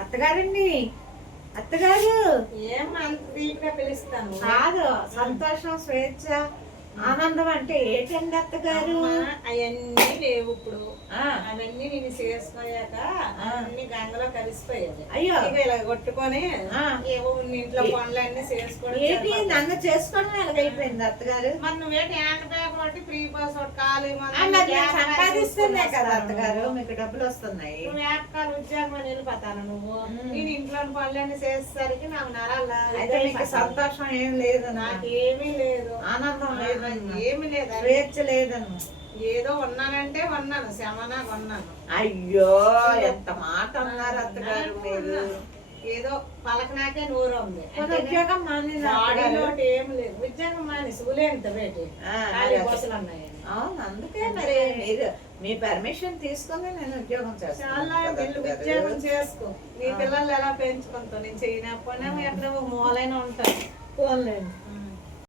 అత్తగారండి, అత్తగారు. ఏం అంత దీపిగా పిలుస్తాను కాదు, సంతోషం, స్వేచ్ఛ, ఆనందం అంటే ఏంటండి అత్తగారు? అవన్నీ లేవు ఇప్పుడు. ఆ, అవన్నీ నేను చేసుకోయాక అన్ని గంగలో కలిసిపోయాయి. అయ్యో, ఇక ఇలా కొట్టుకొని ఆ, ఏవో ఇంట్లో పనులన్నీ చేసుకోవడం ఏంటి సరిపోతుంది. నన్ను చేసుకోవడం ఎలాగైపోయింది అత్తగారు? మరి నువ్వేంటి హ్యాండ్ బ్యాగ్ ఒకటి ఫ్రీ పాస్ ఒకటి ఖాళీ మరి నేను సంపాదిస్తుందే కదా అత్తగారు, మీకు డబ్బులు వస్తున్నాయి. నువ్వు వ్యాపారాలు ఉద్యోగం అని వెళ్ళిపోతాను నువ్వు. నేను ఇంట్లో పనులన్నీ చేసేసరికి నాకు నరాల అయితే మీకు సంతోషం ఏం లేదు, నాకు ఏమీ లేదు, ఆనందం లేదు, ఏమీ లేదు. స్వేచ్ఛ లేదను. ఏదో ఉన్నానంటే ఉన్నాను, శమనా ఉన్నాను. అయ్యో, ఎంత మాట అన్నారు అత్తగారు మీరు. ఏదో పలకనాకే నూరు ఉంది. కొన్ని ఉద్యోగం మానేది బాడీలో ఏం లేదు. ఉద్యోగం మాని సూలేంత బేటి ఖాళీ బస్సులు ఉన్నాయి. అవును, అందుకే మరి మీరు మీ పర్మిషన్ తీసుకొని నేను ఉద్యోగం చాలా చేస్తాను. ఉద్యోగం చేసుకో. నీ పిల్లలు ఎలా పెంచుకుంటావు? నేను చేయనప్పుడేమో ఎక్కడో మూలైన ఉంటాను. ఫోన్లేండి.